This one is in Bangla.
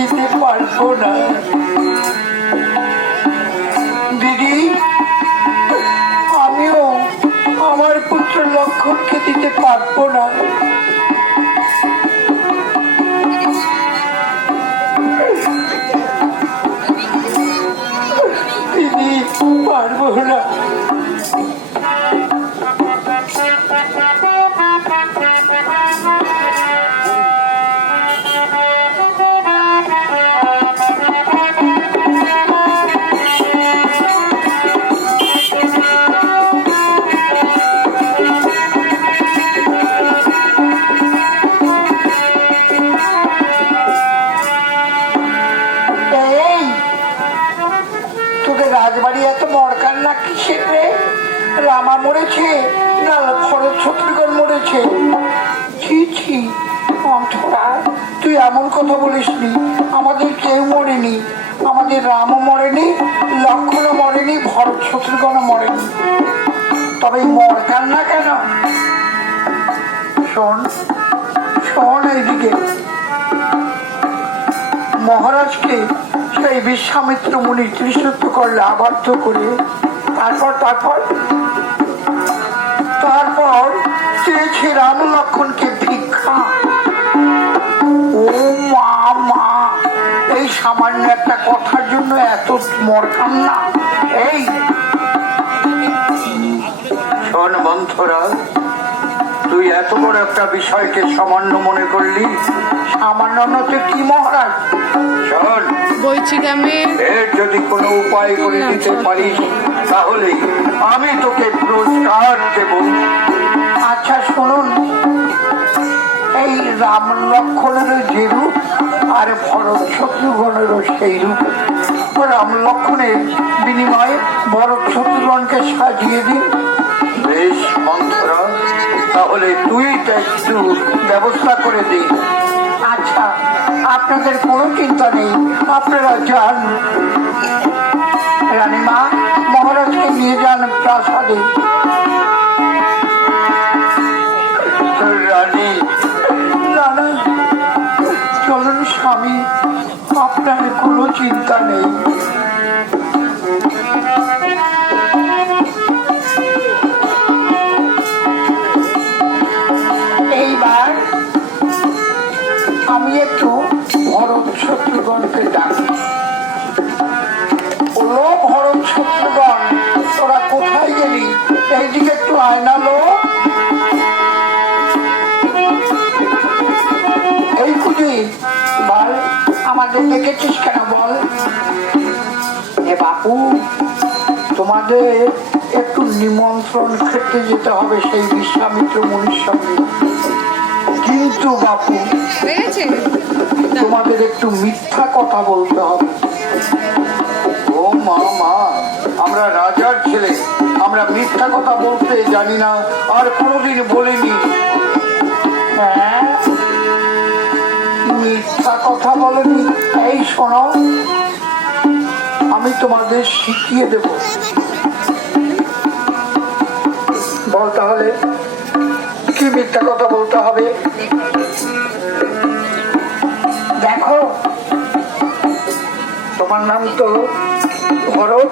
না দিদি আমিও আমার পুত্র লক্ষণকে দিতে পারব না দিদি পারব না রাজবাড়ি এত মরকার না কিসের রে? রামা মরেছে না ভরত শত্রুঘ্ন মরেছে। ছি ছি অন্তরা তুই এমন কথা বলিসনি। আমাদের কেউ মরেনি। আমাদের রামও মরেনি লক্ষণও মরেনি, ভরত শত্রুঘ্ন মরেনি। তবে মরকার না কেন? শোন শোন এইদিকে। মহারাজকে সেই বিশ্বামিত্র মুনি ত্রিসূত্র করলে আবদ্ধ করে, তারপর তারপর? তারপর চেয়েছে রাম লক্ষণকে ভিক্ষা। ও মা মা, এই সামান্য একটা কথার জন্য এত মরকান না। এই। শোন মন্থরা তুই এত বড় একটা বিষয়কে সামান্য মনে করলি? সামান্য নতে কি মহারাজ? শোন বৈচিকামের এর যদি কোনো উপায় করে দিতে পারিস তাহলে আমি তোকে পুরস্কার দেব। আচ্ছা শুনুন। এই রাম লক্ষণের যে রূপ আর ভরত শত্রুঘ্নেরও সেই রূপ রাম লক্ষণের বিনিময়ে ভরত শত্রুগণকে সাজিয়ে দিন। বেশ মন্থরা তাহলে তা একটু ব্যবস্থা করে দিন। আচ্ছা আপনাদের কোনো চিন্তা নেই। আপনারা যান। রানীমা, মহারাজকে নিয়ে যান প্রাসাদে। রানী। না না, চলুন স্বামী, আপনার কোনো চিন্তা নেই। একটু ভরত শত্রুগণকে ডাকি। ও ভরত শত্রুগণ তোরা কোথায় গেলি? এইদিকে একটু আয়না লো এই খুঁজি বল, আমাদের দেখেছিস কেন বল? এ বাপু, তোমাদের একটু নিমন্ত্রণ খেতে যেতে হবে সেই বিশ্বামিত্র মুনির সঙ্গে কিন্তু বাপু তোমাদের একটু মিথ্যা কথা বলতে হবে। ও মা মা আমরা রাজার ছেলে আমরা মিথ্যা কথা বলতে জানি না আর কোনোদিন বলিনি। হ্যাঁ? মিথ্যা কথা বলেনি? এই শোনো আমি তোমাদের শিখিয়ে দেব। বল তাহলে। মিথ্যা কথা বলতে হবে। দেখো তোমার নাম তো ভরত